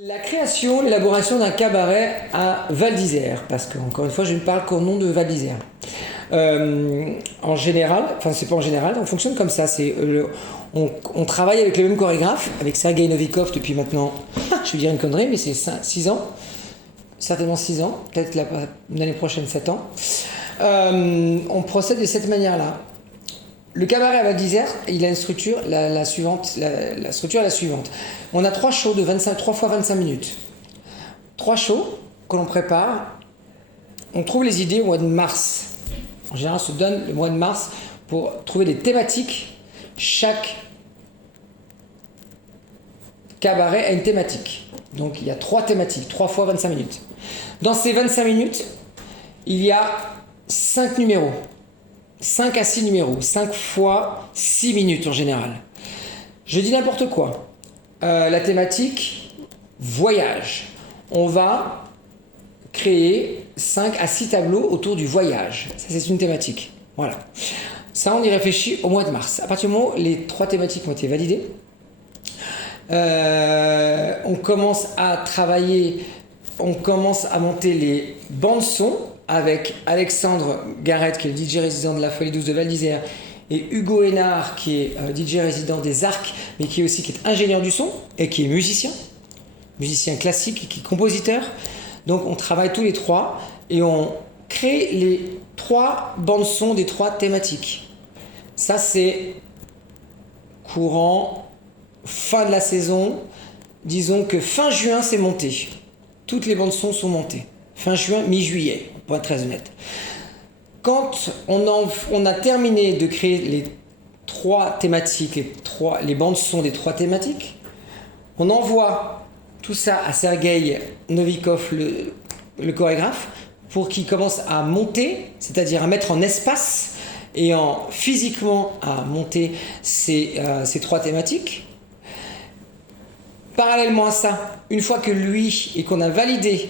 La création, l'élaboration d'un cabaret à Val d'Isère, parce que encore une fois je ne parle qu'au nom de Val d'Isère. En général, enfin c'est pas en général, on fonctionne comme ça. On travaille avec le même chorégraphe, avec Sergei Novikov depuis maintenant, je vais dire une connerie, mais c'est 6 ans, certainement 6 ans, peut-être l'année prochaine 7 ans. On procède de cette manière-là. Le cabaret à Val d'Isère, il a une structure, la structure est la suivante. On a 3 shows de 3 fois 25 minutes. 3 shows que l'on prépare. On trouve les idées au mois de mars. En général, on se donne le mois de mars pour trouver des thématiques. Chaque cabaret a une thématique. Donc il y a 3 thématiques, 3 fois 25 minutes. Dans ces 25 minutes, il y a 5 numéros. 5 à 6 numéros, 5 fois 6 minutes en général. Je dis n'importe quoi. La thématique voyage. On va créer 5 à 6 tableaux autour du voyage. Ça, c'est une thématique. Voilà. Ça, on y réfléchit au mois de mars. À partir du moment où les 3 thématiques ont été validées, on commence à travailler, on commence à monter les bandes son avec Alexandre Garrett, qui est le DJ résident de la Folie Douce de Val d'Isère, et Hugo Hénard, qui est DJ résident des Arcs, mais qui est ingénieur du son et qui est musicien classique et qui est compositeur. Donc on travaille tous les 3 et on crée les 3 bandes son des 3 thématiques. Ça, c'est courant fin de la saison. Disons que fin juin, c'est monté. Toutes les bandes son sont montées. Fin juin, mi-juillet, pour être très honnête. Quand on a terminé de créer les 3 thématiques, les bandes son des 3 thématiques, on envoie tout ça à Sergei Novikov, le chorégraphe, pour qu'il commence à monter, c'est-à-dire à mettre en espace et physiquement à monter ces 3 thématiques. Parallèlement à ça, une fois que lui et qu'on a validé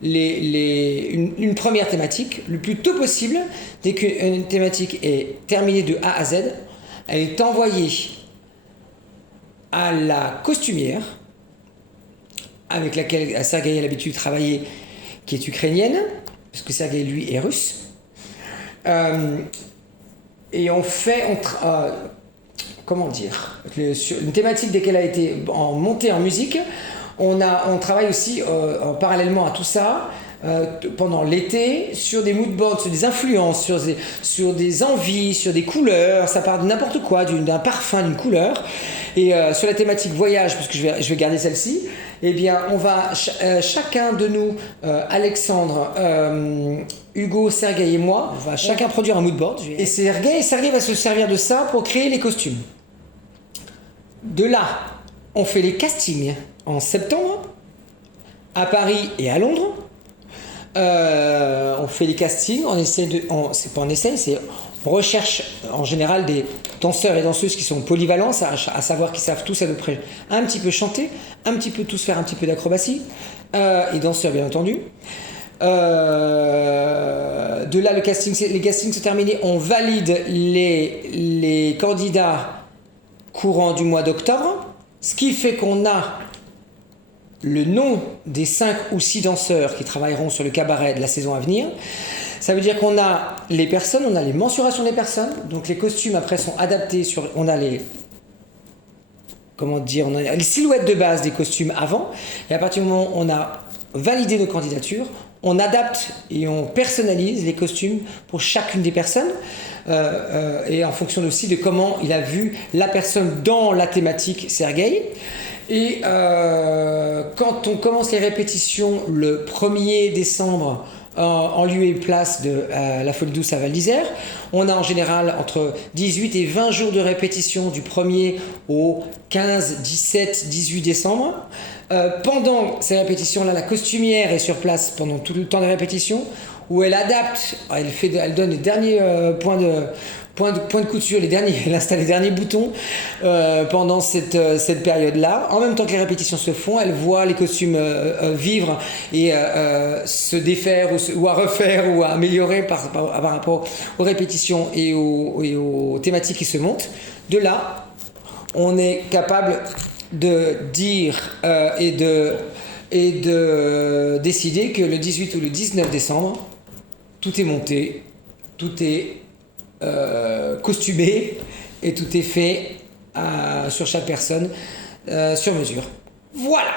une première thématique, le plus tôt possible, dès qu'une thématique est terminée de A à Z, elle est envoyée à la costumière, avec laquelle Sergei a l'habitude de travailler, qui est ukrainienne, parce que Sergei, lui, est russe. Et on fait... comment dire, une thématique dès qu'elle a été montée en musique, on travaille aussi parallèlement à tout ça pendant l'été sur des moodboards, sur des influences, sur des envies, sur des couleurs. Ça part de n'importe quoi, d'un parfum, d'une couleur. Et sur la thématique voyage, parce que je vais garder celle-ci, eh bien on va chacun de nous, Alexandre, Hugo, Sergei et moi, on va chacun produire un moodboard. Et Sergei va se servir de ça pour créer les costumes. De là, on fait les castings en septembre, à Paris et à Londres. On fait les castings, on recherche en général des danseurs et danseuses qui sont polyvalents, à savoir qui savent tous à peu près un petit peu chanter, un petit peu tous faire un petit peu d'acrobatie, et danseurs bien entendu. De là, les castings sont terminés, on valide les candidats courant du mois d'octobre, ce qui fait qu'on a le nom des 5 ou 6 danseurs qui travailleront sur le cabaret de la saison à venir. Ça veut dire qu'on a les personnes, on a les mensurations des personnes, donc les costumes après sont adaptés on a les silhouettes de base des costumes avant, et à partir du moment où on a validé nos candidatures, on adapte et on personnalise les costumes pour chacune des personnes, et en fonction aussi de comment il a vu la personne dans la thématique Sergei. Et quand on commence les répétitions le 1er décembre en lieu et place de la Folie Douce à Val d'Isère, on a en général entre 18 et 20 jours de répétition du 1er au 15, 17, 18 décembre. Pendant ces répétitions-là, la costumière est sur place pendant tout le temps des répétitions, où elle adapte, elle donne les derniers points de couture, elle installe les derniers boutons pendant cette période-là. En même temps que les répétitions se font, elle voit les costumes vivre et se défaire ou à refaire ou à améliorer par rapport aux répétitions et aux thématiques qui se montent. De là, on est capable de dire et de décider que le 18 ou le 19 décembre, tout est monté, tout est costumé et tout est fait sur chaque personne sur mesure. Voilà.